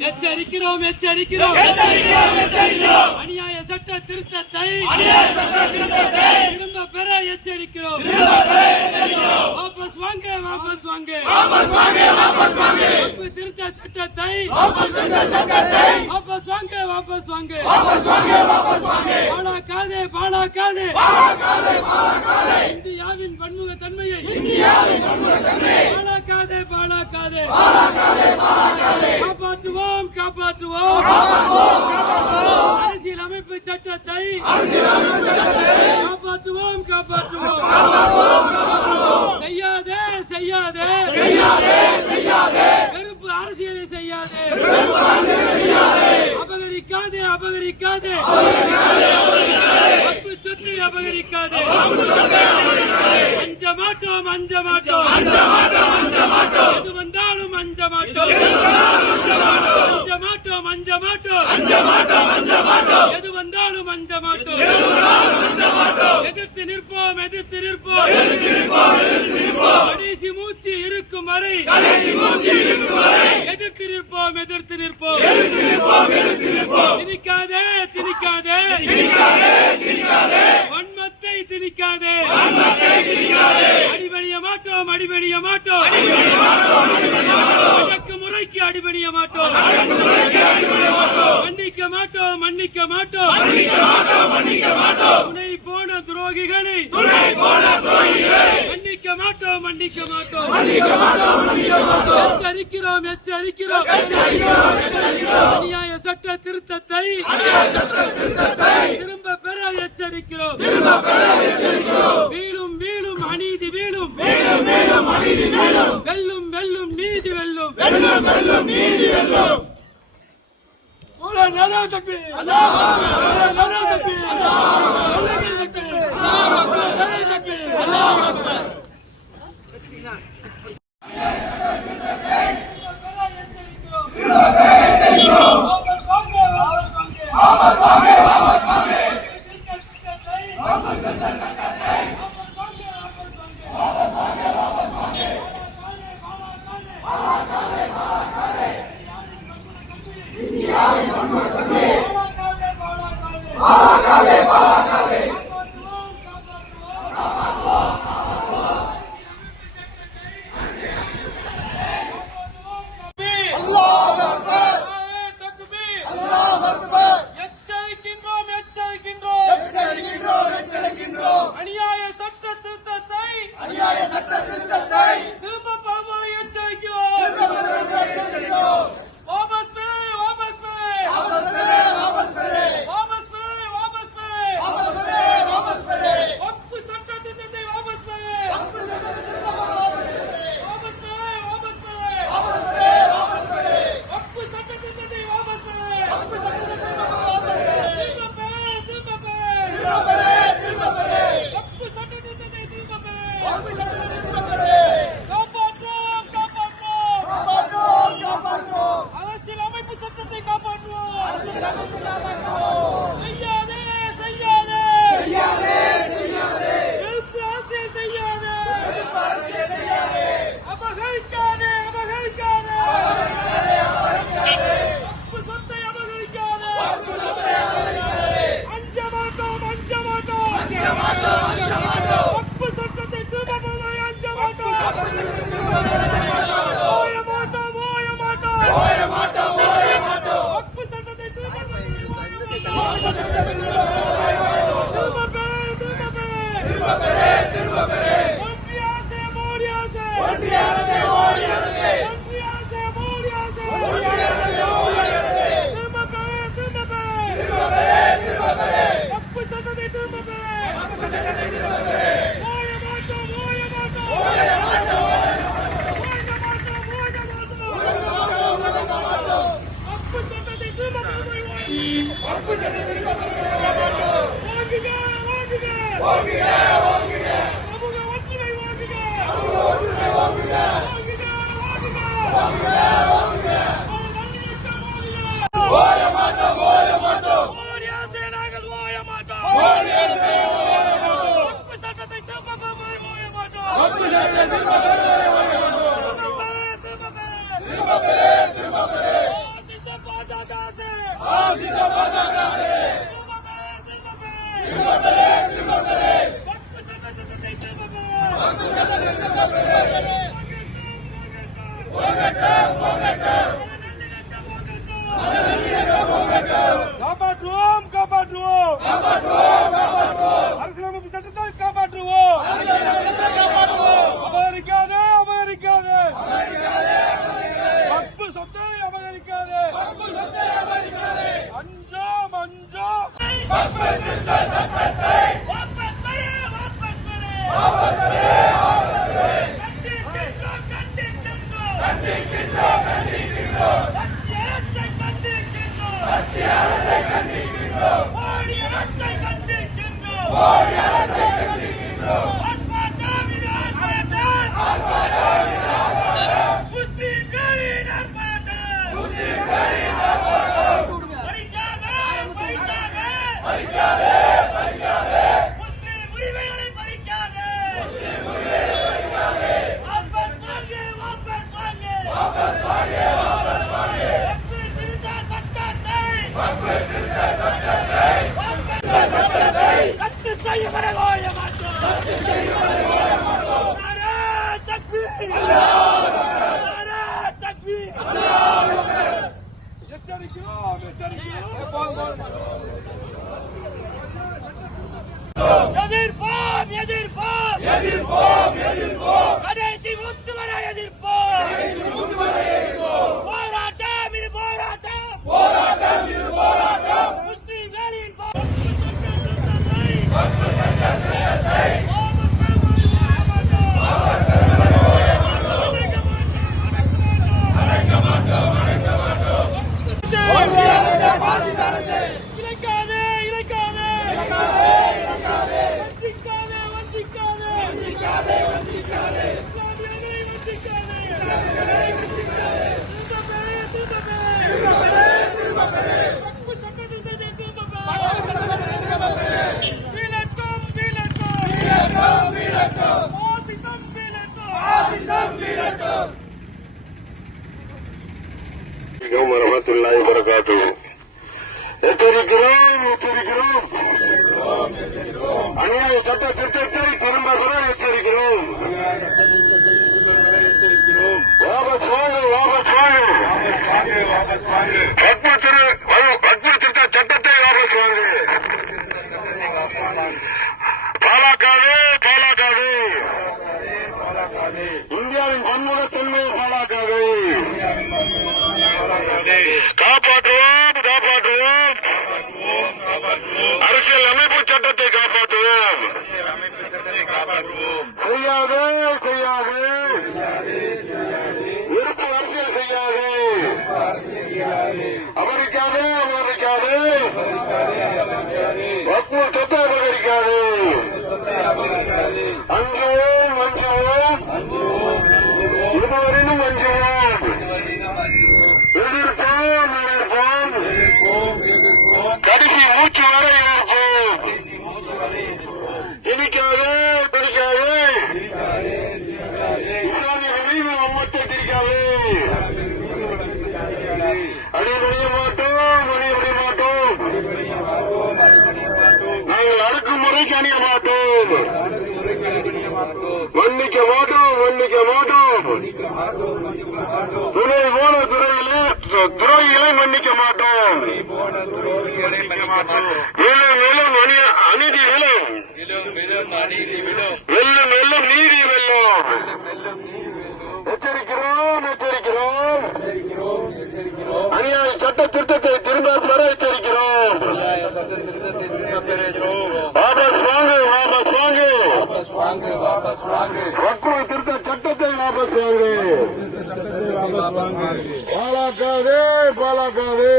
எச்சரிக்கிறோம் எச்சரிக்கிறோம் அநியாய சட்ட திருத்தத்தை திரும்ப பெற எச்சரிக்கிறோம். வாபஸ் வாங்க வாபஸ் வாங்க. தப்பு திருத்த சட்டத்தை வாபஸ் வாங்க வாபஸ் வாங்க. பாழாக்காதே பாழாக்காதே. இந்தியாவின் பன்முக தன்மையை பாழாக்காதே பாழாக்காதே. காப்பாற்றுவோம். காப்பாற்றுவோம் சட்டத்தை காப்பாற்றுவோம் காப்பாற்றுவோம் செய்யாதே செய்யாதே வெறுப்பு அரசியலை செய்யாதே அபகரிக்காதே அபகரிக்காதே அன்பு அபகரிக்காதே அபகரிக்காதே அஞ்ச மாட்டோம். அஞ்ச மாட்டோம் எது வந்தாலும் அஞ்ச மாட்டோம். அஞ்ச மாட்டோம். அஞ்ச மாட்டோம் அஞ்ச மாட்டோம். எது வந்தாலும் அஞ்ச மாட்டோம். எதிர்த்து நிற்போம் எதிர்த்து நிற்போம். கடைசி மூச்சு இருக்கும் வரை. எதிர்த்து நிற்போம் எதிர்த்து நிற்போம். திணிக்காதே திணிக்காதே. வன்மத்தை திணிக்காதே அடிபணிய மாட்டோம் அடிபணிய மாட்டோம். அடக்குமுறைக்கு அடிபணிய மாட்டோம். மன்னிக்க மாட்டோம் மன்னிக்க மாட்டோம். துணை போன துரோகிகளை. மன்னிக்க மாட்டோம் மன்னிக்க மாட்டோம். எச்சரிக்கிறோம் எச்சரிக்கிறோம். அநியாய சட்ட திருத்தத்தை. திரும்ப எச்சரிக்கிறோம் வீழும் வீழும் அநீதி வீழும் வெல்லும் வெல்லும் நீதி வெல்லும் مولا نانا تكبير الله مولا نانا تكبير الله تكبير مولا نانا تكبير الله اكبر எச்சரிக்கின்றோம் திரும்ப பெறு திரும்ப பெறு ஒன்றிய அரசே மோடி அரசே ஒன்றிய அரசே மோடி அரசே திரும்ப பெறு திரும்ப பெறு வக்பு சட்டத்தை திரும்ப பெறு ஓய மாட்டோம் ஓய மாட்டோம் ஓய மாட்டோம் ஓய மாட்டோம் வக்பு சட்டத்தை திரும்ப பெறுவதை ஓங்குக ஓங்குக சமூக ஒற்றுமை ஓங்குக ஓங்குக ஓங்குக ஓய மாட்டோம் ஓய மாட்டோம் மோடி அரசே நாங்கள் ஓய மாட்டோம் மோடி அரசே ஓய மாட்டோம் வக்பு சட்டத்தை திரும்ப பெறுவதை ஓய மாட்டோம் வக்பு சட்டத்தை திரும்ப பெறுவதை ஓய மாட்டோம் திரும்ப பெறு மோடி அரசை கண்டிக்கின்றோம். மோடி அரசை கண்டிக்கின்றோம். எச்சரிக்கிறோம் எச்சரிக்கிறோம் எதிர்ப்போம் எதிர்ப்போம் எதிர்ப்போம் எதிர்ப்போம் கடைசி அநியாய சட்ட திட்டத்தை திரும்ப பெற எச்சரிக்கிறோம். வாபஸ் வாங்க வாபஸ் வாங்க. வக்பு திரு வக்பு திருத்த சட்டத்தை வாபஸ் வாங்க. பாலாக்காது பாலாக்காது இந்தியாவின் பன்முகத்தன்மையை பாலாக்காது காப்பாற்றுவோம் காப்பாற்றுவோம். அரசியல் அமைப்பு சட்டத்தை காப்பாற்றுவோம் செய்யாது செய்யாது. விருப்பு அரசியல் செய்யாது. அமெரிக்காவே அமெரிக்காவே வக்கு சொத்தை அபகரிக்காது. அஞ்சுவோம் அஞ்சுவோம் இதுவரையிலும் அஞ்சுவோம் எதிர்ப்போம் எதிர்ப்போம். கடைசி மூச்சு வரை எதிர்ப்போம் திணிக்காதே திணிக்காதே இஸ்லாமிய மீது அம்மத்தை திரிக்காதே அடிபடிய மாட்டோம் அடிபடிய மாட்டோம் நாங்கள் அடக்கும் முறைக்கு அணிய மாட்டோம் மன்னிக்க மாட்டோம் மன்னிக்க மாட்டோம். துணை போன துறையிலே துறைகளை மன்னிக்க மாட்டோம். மேலும் அணி- அநீதி விழும் வெல்லும் வெல்லும் நீதி வெல்லும். எச்சரிக்கிறோம் எச்சரிக்கிறோம். அநியாய சட்ட திருத்தத்தை திரும்ப பெற எச்சரிக்கிறோம். வாபஸ் வாங்கு வாபஸ் வாங்கு. வக்குவ திருத்த சட்டத்தை வாபஸ் வாங்கு. பாலாக்காதே பாலாக்காதே.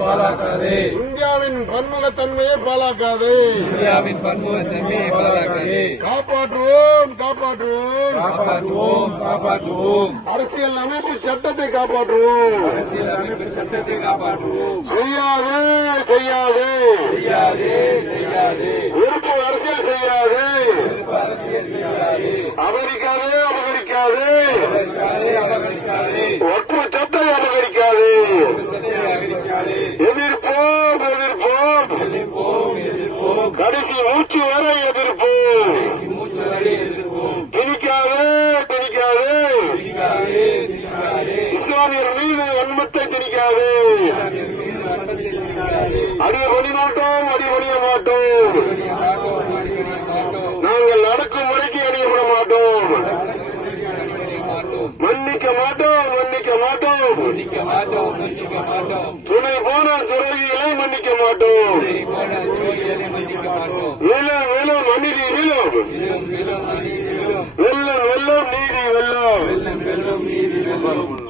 பாலாக்காதே இந்தியாவின் பன்முகத்தன்மையை பாலாக்காதே. இந்தியாவின் பன்முகத்தன்மையை பாலாக்காதே காப்பாற்றுவோம் காப்பாற்றுவோம். காப்பாற்றுவோம் காப்பாற்றுவோம் அரசியல் அமைப்பு சட்டத்தை காப்பாற்றுவோம். அரசியல் அமைப்பு சட்டத்தை காப்பாற்றுவோம் செய்யாதே செய்யாதே. செய்யாதே செய்யாதே விருப்பு அரசியல் செய்யாதே அரசியல் செய்யாதே. அமெரிக்காவே அபகரிக்காதே. ஒற்று சட்டை அபகரிக்காதே. எதிர்ப்போம் எதிர்ப்போம். கடைசி மூச்சு வரை எதிர்ப்போம். திணிக்காதே திணிக்காதே. இஸ்லாமியர் மீது வன்மத்தை திணிக்காதே. அடிபடி மாட்டோம் அடிபடிய மாட்டோம் நாங்கள் நடக்கும் முறைக்கு அடிபட மாட்டோம் மன்னிக்க மாட்டோம் மன்னிக்க மாட்டோம். மன்னிக்க மாட்டோம் மன்னிக்க மாட்டோம் துணை போன துறையிலே மன்னிக்க மாட்டோம். வெள்ளம் வெள்ளம் அநீதி வெள்ளம் மேலும் வெள்ளம் நீதி வெள்ளம் வெள்ளம் நீதி வெள்ளம்